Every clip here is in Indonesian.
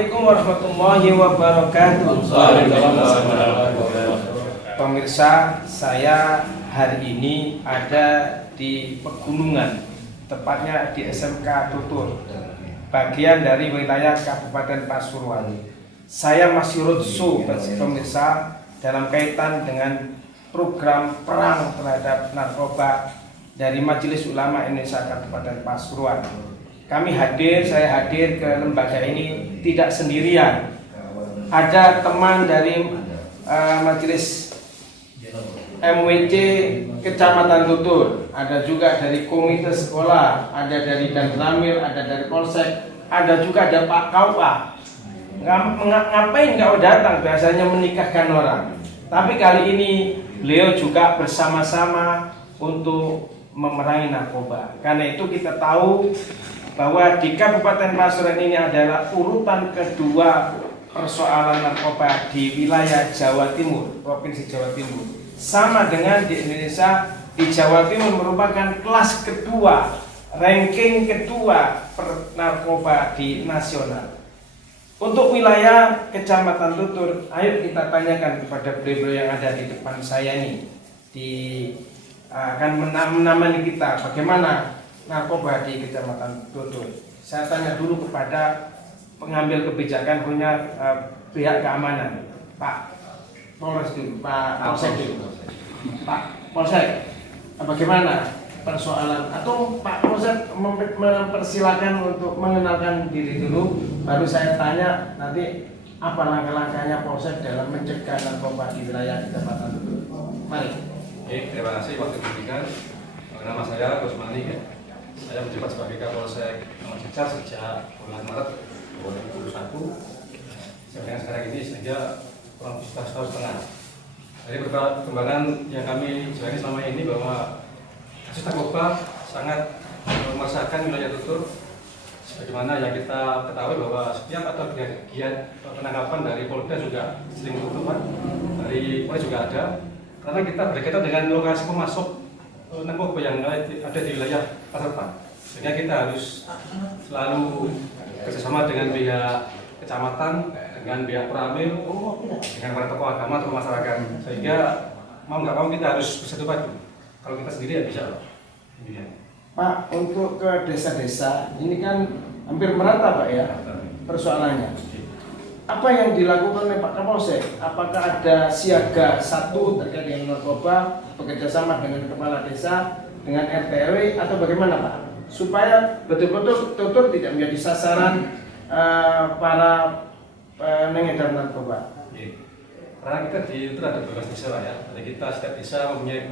Assalamualaikum warahmatullahi wabarakatuh. Pemirsa, saya hari ini ada di pegunungan, tepatnya di SMK Tutur, bagian dari wilayah Kabupaten Pasuruan. Saya masih roadshow pemirsa dalam kaitan dengan program perang terhadap narkoba dari Majelis Ulama Indonesia Kabupaten Pasuruan. Saya hadir ke lembaga ini tidak sendirian. Ada teman dari Majelis MWC Kecamatan Tutur, ada juga dari komite sekolah, ada dari Danramil, ada dari Polsek, ada juga ada Pak Kaupa. Ngapain kau datang? Biasanya menikahkan orang. Tapi kali ini beliau juga bersama-sama untuk memerangi narkoba. Karena itu kita tahu bahwa di Kabupaten Pasuruan ini adalah urutan kedua persoalan narkoba di wilayah Jawa Timur, Provinsi Jawa Timur. Sama dengan di Indonesia, di Jawa Timur merupakan kelas kedua, ranking kedua per narkoba di nasional. Untuk wilayah Kecamatan Tutur, ayo kita tanyakan kepada beliau yang ada di depan saya ini, akan menemani kita bagaimana narkoba di Kecamatan Tutur. Saya tanya dulu kepada pengambil kebijakan punya pihak keamanan, Pak Polres dulu, Pak Polsek dulu. Pak Polsek, bagaimana persoalan, atau Pak Polsek mempersilakan untuk mengenalkan diri dulu, baru saya tanya nanti apa langkah-langkahnya Polsek dalam mencegah narkoba di wilayah Kecamatan Tutur. Mari. Oke, terima kasih waktu diberikan. Nama saya Kusmani ya. Saya menjabat sebagai Kapolsek Majalengka sejak bulan Maret 2021. Sampai sekarang ini saja kurang lebih setahun setengah. Dari beberapa perkembangan yang kami jalani selama ini bahwa kasus narkoba sangat meresahkan wilayah Tutur. Sebagaimana yang kita ketahui bahwa setiap ada kegiatan penangkapan dari Polda juga sering tutupan, dari Polres juga ada. Karena kita berkaitan dengan lokasi pemasok narkoba yang ada di wilayah Pasarpan, sehingga kita harus selalu kerjasama dengan pihak kecamatan, dengan pihak Peramil, dengan para tokoh agama atau masyarakat, sehingga mau nggak mau kita harus bersatu padu. Kalau kita sendiri ya bisa, Pak. Pak, untuk ke desa-desa ini kan hampir merata, Pak ya, persoalannya. Apa yang dilakukan oleh Pak Kapolsek? Apakah ada siaga satu terkait dengan narkoba, bekerjasama dengan kepala desa, dengan RT/RW, atau bagaimana Pak? Supaya betul-betul Tutur tidak menjadi sasaran para pengedar narkoba. Karena kita di Tutur ada 12 desa Pak ya. Jadi kita setiap desa mempunyai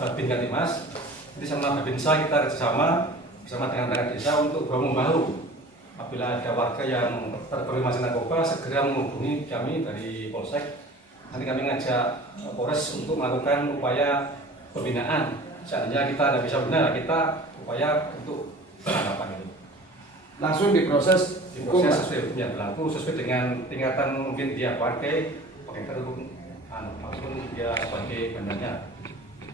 Babin Katimas. Jadi sama Babinsa kita kerjasama bersama dengan perangkat desa untuk bahu-membahu. Apabila ada warga yang terkonfirmasi narkoba, segera menghubungi kami dari Polsek. Nanti kami ngajak Polres untuk melakukan upaya pembinaan. Seandainya kita tidak bisa benar, kita upaya untuk penangkapan itu. Langsung diproses sesuai hukum yang berlaku, sesuai dengan tingkatan mungkin dia pakai hukum, maupun dia sebagai benarnya.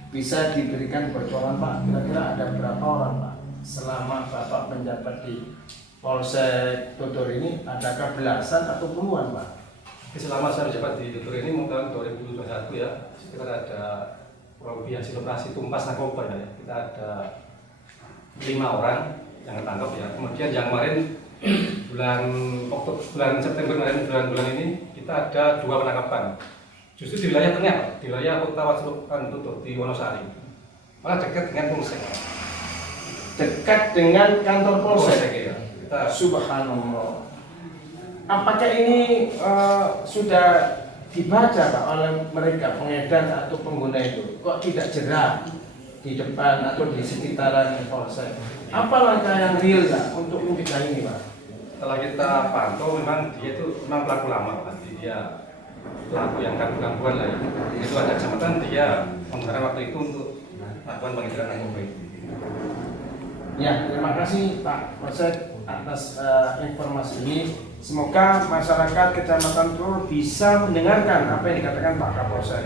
Bisa diberikan bocoran Pak, kira-kira ada berapa orang Pak selama Bapak menjabat di Polsek Tutur ini, adakah belasan atau puluhan Pak? Selama saya menjabat di Tutur ini tahun 2021 ya, sekitar ada kurang lebih hasil operasi tumpas narkoba ya. Kita ada 5 orang yang ketangkap ya. Kemudian yang kemarin bulan September kemarin, bulan ini kita ada 2 penangkapan. Justru di wilayah tengah, di wilayah Kota Pasuruan Tutur di Wonosari. Malah dekat dengan Polsek. Dekat dengan kantor Polsek. Ya. Subhanallah. Apakah ini sudah dibaca Pak oleh mereka pengedar atau pengguna itu? Kok tidak jerah di depan atau di sekitaran Polsek? Apa langkah yang real Pak untuk mencegah ini Pak? Setelah kita pantau, memang dia itu memang pelaku lama, pasti dia pelaku yang gangguan lah ya. Itu ada kecamatan dia menggunakan waktu itu untuk melakukan pengedaran narkoba itu. Ya, terima kasih Pak Polsek atas informasi ini. Semoga masyarakat Kecamatan Tutur bisa mendengarkan apa yang dikatakan Pak Kapolsek.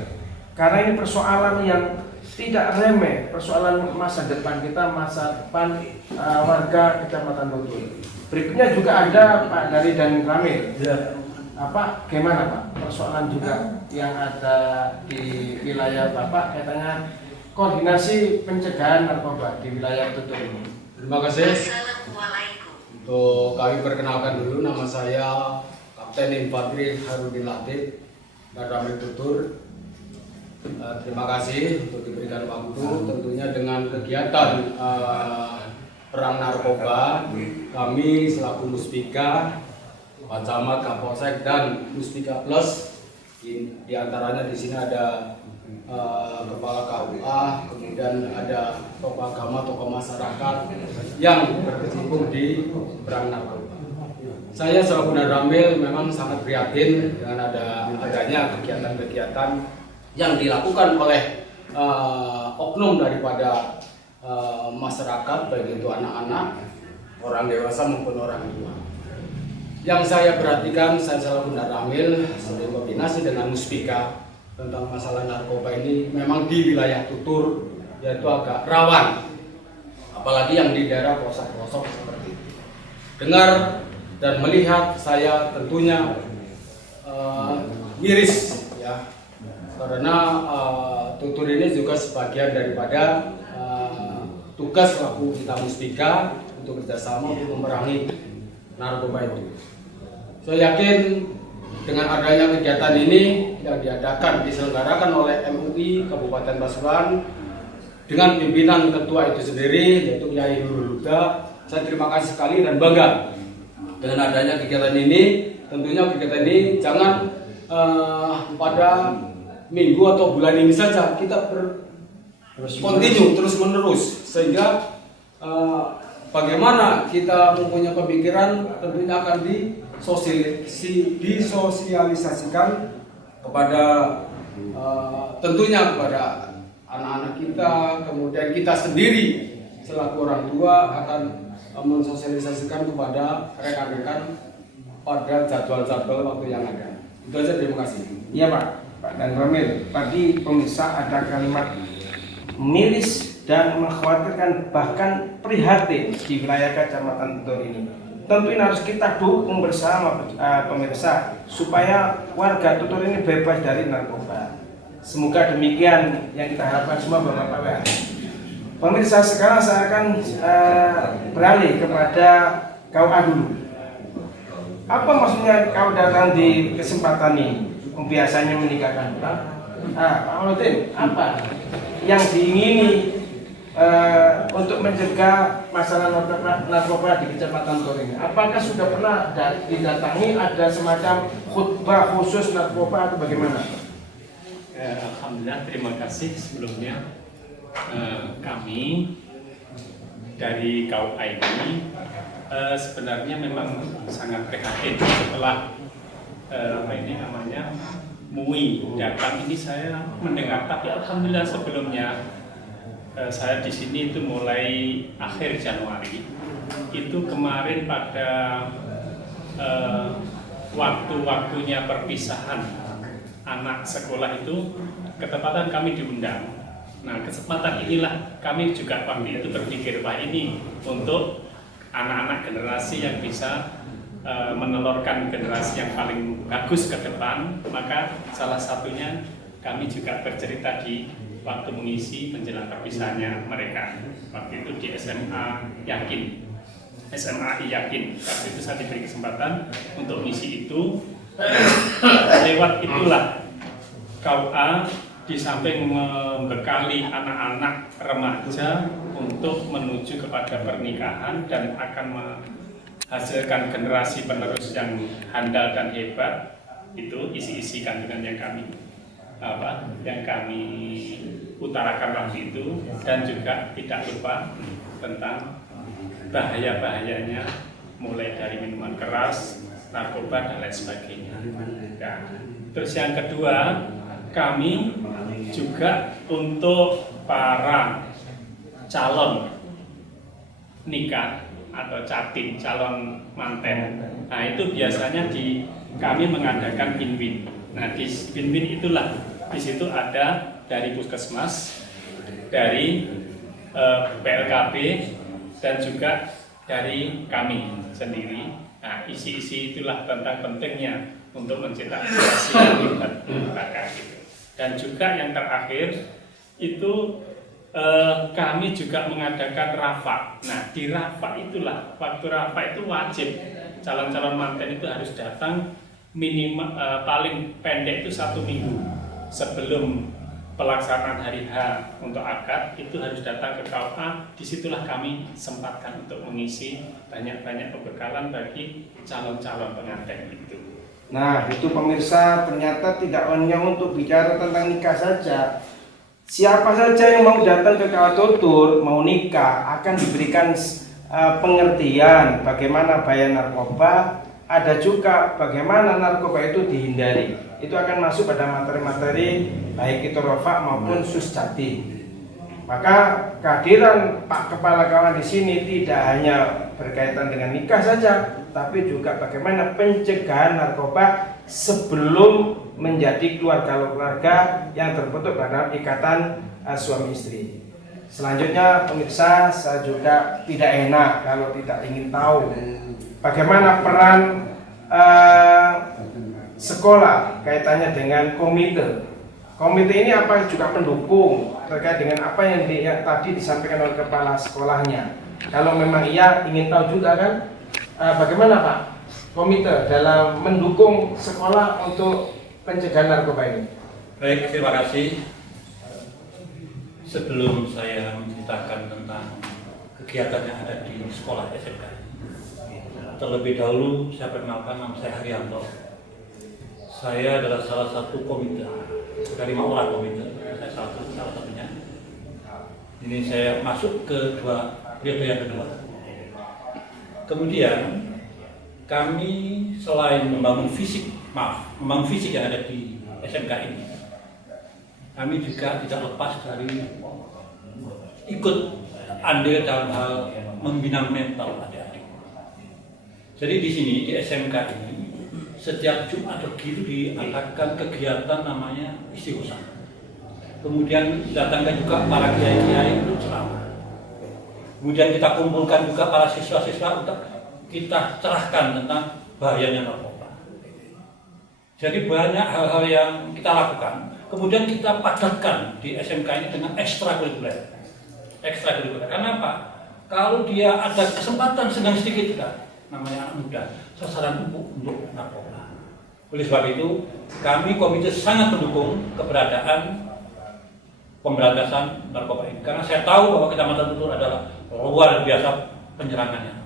Karena ini persoalan yang tidak remeh persoalan masa depan kita, masa depan warga Kecamatan Tutul. Berikutnya juga ada Pak dari dan Ramil. Ya. Gimana Pak persoalan juga yang ada di wilayah Bapak, katanya koordinasi pencegahan narkoba di wilayah Tutul ini. Terima kasih. Untuk kami perkenalkan dulu, nama saya Kapten Infantri Harudin Latif dan Ramil Tutur. Terima kasih untuk diberikan waktu. Tentunya dengan kegiatan perang narkoba, kami selaku Muspika, Pak Camat, Kapolsek dan Muspika Plus, di antaranya di sini ada Kepala KUA, kemudian ada tokoh agama, tokoh masyarakat yang berkecimpung di perang narkoba. Saya selaku Dan Ramil memang sangat prihatin dengan adanya kegiatan-kegiatan yang dilakukan oleh oknum daripada masyarakat, baik itu anak-anak, orang dewasa maupun orang tua. Yang saya perhatikan, saya selaku Dan Ramil sering koordinasi dengan Muspika tentang masalah narkoba ini, memang di wilayah Tutur yaitu agak rawan, apalagi yang di daerah pelosok-pelosok seperti itu. Dengar dan melihat saya tentunya miris ya, karena Tutur ini juga sebagian daripada tugas selaku kita Muspika untuk kerjasama untuk memerangi narkoba itu. Saya yakin dengan adanya kegiatan ini yang diselenggarakan oleh MUI Kabupaten Pasuruan dengan pimpinan ketua itu sendiri, yaitu Kiai Nurul Huda, saya terima kasih sekali dan bangga dengan adanya kegiatan ini. Tentunya kegiatan ini jangan pada minggu atau bulan ini saja, kita continue terus menerus, sehingga bagaimana kita mempunyai pemikiran tentunya akan disosialisasikan kepada tentunya kepada anak-anak kita, kemudian kita sendiri selaku orang tua akan mensosialisasikan kepada rekan-rekan pada jadwal-jadwal waktu yang ada. Itu aja, terima kasih. Iya Pak Dan Ramil, tadi pemirsa ada kalimat miris dan mengkhawatirkan, bahkan prihatin di wilayah Kecamatan Tutur ini. Tentu ini harus kita dukung bersama pemirsa supaya warga Tutur ini bebas dari narkoba. Semoga demikian yang kita harapkan semua Bapak-Bapak. Pemirsa, sekarang saya akan beralih kepada KUA dulu. Apa maksudnya kau datang di kesempatan ini? Biasanya menikahkan Pak. Pak Mauludin, apa yang diingini untuk mencegah masalah narkoba di Kecamatan Tutur ini? Apakah sudah pernah didatangi, ada semacam khutbah khusus narkoba atau bagaimana? Alhamdulillah, terima kasih sebelumnya. Kami dari KUA ini sebenarnya memang sangat prihatin setelah MUI datang ini. Saya mendengar, tapi alhamdulillah sebelumnya saya di sini itu mulai akhir Januari. Itu kemarin pada waktu-waktunya perpisahan anak sekolah itu ketepatan kami diundang. Nah, kesempatan inilah kami juga waktu itu berpikir, Pak, ini untuk anak-anak generasi yang bisa menelurkan generasi yang paling bagus ke depan. Maka salah satunya kami juga bercerita di waktu mengisi menjelang perpisahannya mereka. Waktu itu di SMA Yakin. Waktu itu saya diberi kesempatan untuk mengisi itu. Lewat itulah KUA di samping membekali anak-anak remaja untuk menuju kepada pernikahan dan akan menghasilkan generasi penerus yang handal dan hebat, itu isi-isi kandungan yang kami utarakan waktu itu. Dan juga tidak lupa tentang bahaya-bahayanya mulai dari minuman keras, narkoba dan lain sebagainya. Nah, terus yang kedua, kami juga untuk para calon nikah atau catin, calon manten. Nah, itu biasanya kami mengadakan win-win. Nah, di win-win itulah di situ ada dari puskesmas, dari PLKB dan juga dari kami sendiri. Nah, isi-isi itulah tentang pentingnya untuk mencetak generasi yang berbakat gitu. Dan juga yang terakhir itu kami juga mengadakan rafa. Nah, di rafa itulah, waktu rafa itu wajib calon-calon manten itu harus datang minimal paling pendek itu 1 minggu sebelum pelaksanaan hari H untuk akad, itu harus datang ke KUA. Disitulah kami sempatkan untuk mengisi banyak-banyak pembekalan bagi calon-calon pengantin itu. Nah, itu pemirsa, ternyata tidak hanya untuk bicara tentang nikah saja. Siapa saja yang mau datang ke KUA Tutur, mau nikah, akan diberikan pengertian bagaimana bahaya narkoba. Ada juga bagaimana narkoba itu dihindari. Itu akan masuk pada materi-materi baik itu rofa maupun susjati. Maka kehadiran Pak Kepala Kawan di sini tidak hanya berkaitan dengan nikah saja, tapi juga bagaimana pencegahan narkoba sebelum menjadi keluarga-keluarga yang terbentuk pada ikatan suami istri. Selanjutnya pemirsa, saya juga tidak enak kalau tidak ingin tahu bagaimana peran sekolah kaitannya dengan komite. Komite ini apa juga pendukung terkait dengan apa yang tadi disampaikan oleh kepala sekolahnya. Kalau memang iya ingin tahu juga kan bagaimana Pak komite dalam mendukung sekolah untuk pencegahan narkoba ini. Baik, terima kasih. Sebelum saya menceritakan tentang kegiatan yang ada di sekolah SMK, terlebih dahulu saya perkenalkan, nama saya Haryanto. Saya adalah salah satu komite dari 5 orang komite. Saya salah satunya. Ini saya masuk ke periode yang kedua. Kemudian kami selain membangun fisik yang ada di SMK ini, kami juga tidak lepas dari ikut andil dalam hal membina mental adik-adik. Jadi di sini di SMK ini setiap Jumat Legi itu diadakan kegiatan namanya istighosah. Kemudian datangkan juga para kiai-kiai untuk ceramah. Kemudian kita kumpulkan juga para siswa-siswa untuk kita cerahkan tentang bahayanya narkoba. Jadi banyak hal-hal yang kita lakukan. Kemudian kita padatkan di SMK ini dengan ekstrakurikuler. Karena apa? Kalau dia ada kesempatan sedang sedikit kan, namanya anak muda, sasaran empuk untuk narkoba. Oleh sebab itu, kami komite sangat mendukung keberadaan pemberantasan narkoba ini. Karena saya tahu bahwa Kecamatan Tutur adalah luar biasa penyerangannya.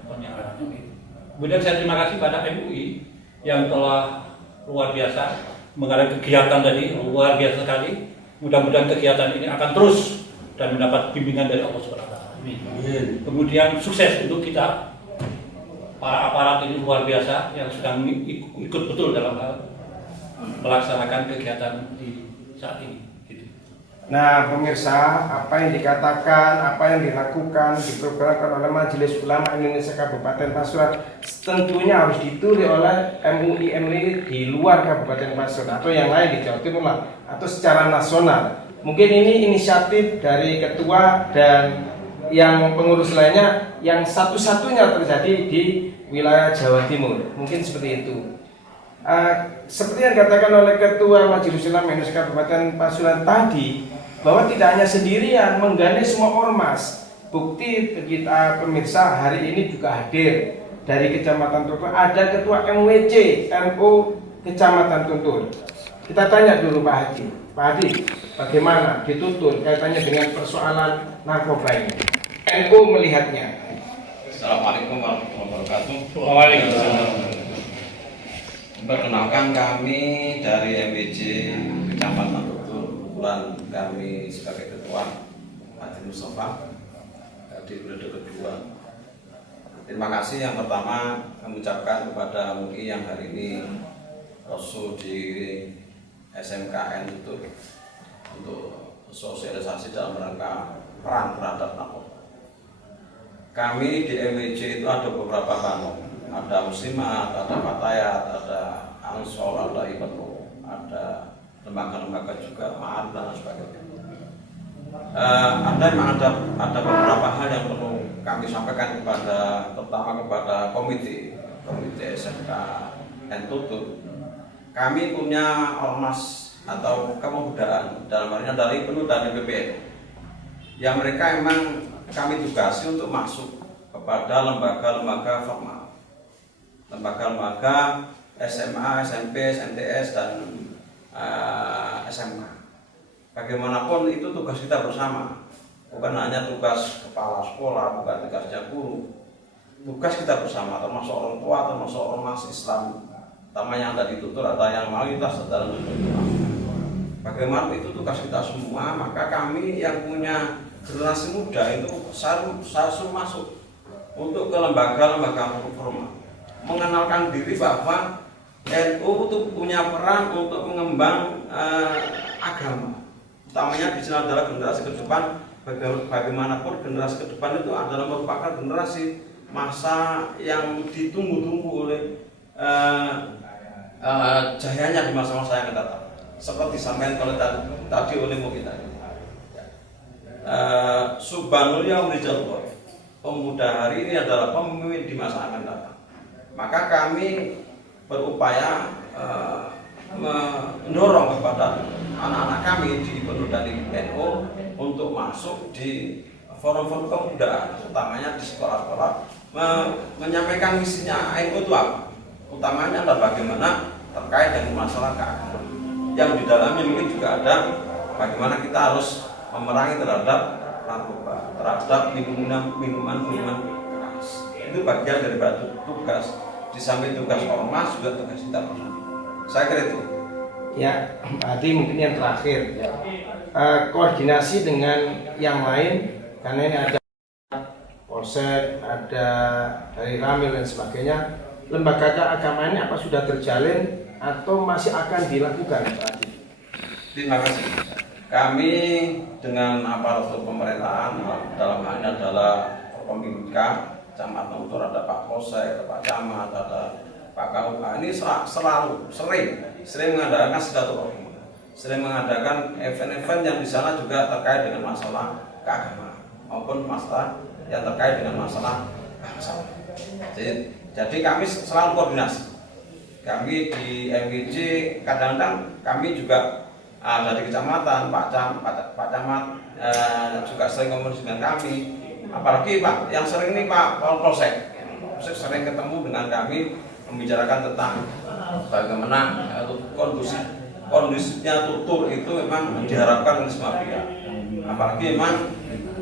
Kemudian saya terima kasih pada MUI yang telah luar biasa mengadakan kegiatan tadi, luar biasa sekali. Mudah-mudahan kegiatan ini akan terus dan mendapat bimbingan dari Allah SWT. Kemudian sukses untuk kita, para aparat ini luar biasa yang sedang ikut betul dalam hal melaksanakan kegiatan di saat ini. Nah pemirsa, apa yang dikatakan, apa yang dilakukan, diprogramkan oleh Majelis Ulama Indonesia Kabupaten Pasuruan tentunya harus ditulis oleh MUI di luar Kabupaten Pasuruan atau yang lain di Jawa Timur lah, atau secara nasional. Mungkin ini inisiatif dari ketua dan yang pengurus lainnya yang satu-satunya terjadi di wilayah Jawa Timur. Mungkin seperti itu. Seperti yang dikatakan oleh Ketua Majelis Ulama Indonesia Kabupaten Pasuruan tadi, bahwa tidak hanya sendirian menggandeng semua ormas. Bukti kita pemirsa hari ini juga hadir dari Kecamatan Tutur, ada Ketua MWC NU Kecamatan Tutur. Kita tanya dulu Pak Haji, bagaimana di Tutur kaitannya dengan persoalan narkoba ini? NU melihatnya. Assalamualaikum warahmatullahi wabarakatuh. Waalaikumsalam. Perkenalkan, kami dari MWC Kecamatan Tutur, kebetulan kami sebagai ketua Haji Mustafa di periode kedua. Terima kasih yang pertama kami ucapkan kepada MUI yang hari ini Rasul di SMKN Tutur untuk sosialisasi dalam rangka perang terhadap narkoba. Kami di MWC itu ada beberapa bangun, ada Muslimat, ada Fatayat, ada Ansor, ada Ibnu, ada lembaga-lembaga juga, Ma'arif dan sebagainya. memang ada beberapa hal yang perlu kami sampaikan terutama kepada komite SMK dan Tutut. Kami punya ormas atau kemudaan dalam hal ini dari PNU dan BPN yang mereka memang kami tugasi untuk masuk kepada lembaga-lembaga formal, lembaga-lembaga SMA, SMP, SMTS dan SMK. Bagaimanapun itu tugas kita bersama, bukan hanya tugas kepala sekolah, bukan tugasnya guru. Tugas kita bersama, termasuk orang tua, termasuk ormas Islam, terutama yang ada di Tutur atau yang mayoritas dalam Tutur. Bagaimana itu tugas kita semua, maka kami yang punya generasi muda itu harus masuk untuk ke lembaga-lembaga formal, mengenalkan diri bahwa NU itu punya peran untuk mengembang agama, utamanya di sini adalah generasi ke depan. Bagaimanapun generasi ke depan itu adalah merupakan generasi masa yang ditunggu-tunggu oleh jayanya di masa-masa yang akan datang. Seperti disampaikan kalau tadi oleh kita, Subhanul Yaumil Rijal, pemuda hari ini adalah pemimpin di masa akan datang. Maka kami berupaya mendorong kepada anak-anak kami di PNU dan di NU untuk masuk di forum-forum kemudaan, utamanya di sekolah-sekolah, menyampaikan misinya NU itu apa. Utamanya adalah bagaimana terkait dengan masalah keagamaan, yang di dalamnya mungkin juga ada bagaimana kita harus memerangi terhadap narkoba, terhadap minuman keras. Itu bagian daripada tugas. Di samping tugas ormas juga tugas kita bersama. Saya kira itu. Ya, berarti mungkin yang terakhir ya. Koordinasi dengan yang lain, karena ini ada Polsek, ada dari Ramil dan sebagainya. Lembaga keagamaan ini apa sudah terjalin atau masih akan dilakukan? Terima kasih. Kami dengan aparatur pemerintahan dalam hal ini adalah Forkompimda, Camat Tutur, ada Pak Polsek, ada Pak Camat, ada Pak KUA. Ini sering mengadakan silaturahmi, sering mengadakan event-event yang di sana juga terkait dengan masalah keagamaan maupun masalah yang terkait dengan masalah bangsa. Jadi kami selalu koordinasi. Kami di MGJ kadang-kadang kami juga dari kecamatan, Pak Camat juga sering komunikasi dengan kami. Apalagi Pak yang sering ini Pak Polsek sering ketemu dengan kami membicarakan tentang bagaimana kondisinya Tutur itu memang diharapkan oleh semua pihak. Apalagi memang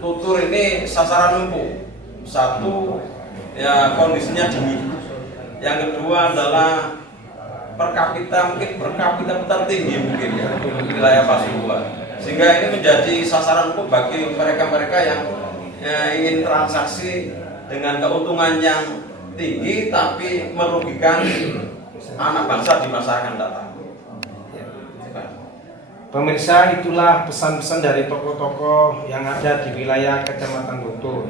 Tutur ini sasaran empuk. Satu, ya kondisinya dingin. Yang kedua adalah per kapita tertinggi mungkin ya di wilayah Pasuruan. Sehingga ini menjadi sasaran empuk bagi mereka-mereka yang ingin transaksi dengan keuntungan yang tinggi tapi merugikan anak bangsa di masa akan datang. Pemirsa, itulah pesan-pesan dari tokoh-tokoh yang ada di wilayah Kecamatan Tutur.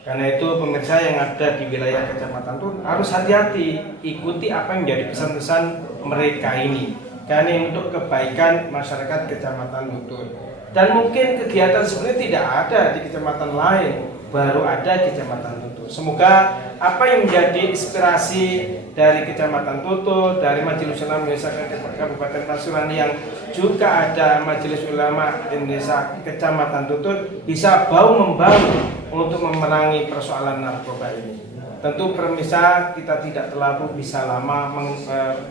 Karena itu pemirsa yang ada di wilayah Kecamatan Tutur harus hati-hati, ikuti apa yang menjadi pesan-pesan mereka ini. Karena ini untuk kebaikan masyarakat Kecamatan Tutur. Dan mungkin kegiatan sebenarnya tidak ada di kecamatan lain, baru ada di Kecamatan Tutur. Semoga apa yang menjadi inspirasi dari Kecamatan Tutur, dari Majelis Ulama Indonesia Kabupaten Pasuruan yang juga ada Majelis Ulama Indonesia Kecamatan Tutur bisa bahu-membahu untuk memerangi persoalan narkoba ini. Tentu pemirsa, kita tidak terlalu bisa lama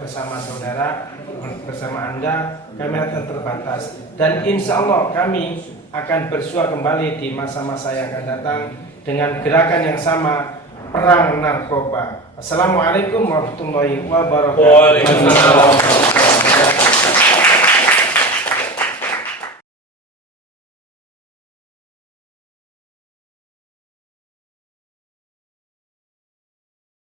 bersama saudara, bersama Anda, kami akan terbatas. Dan insya Allah kami akan bersua kembali di masa-masa yang akan datang dengan gerakan yang sama, perang narkoba. Assalamualaikum warahmatullahi wabarakatuh.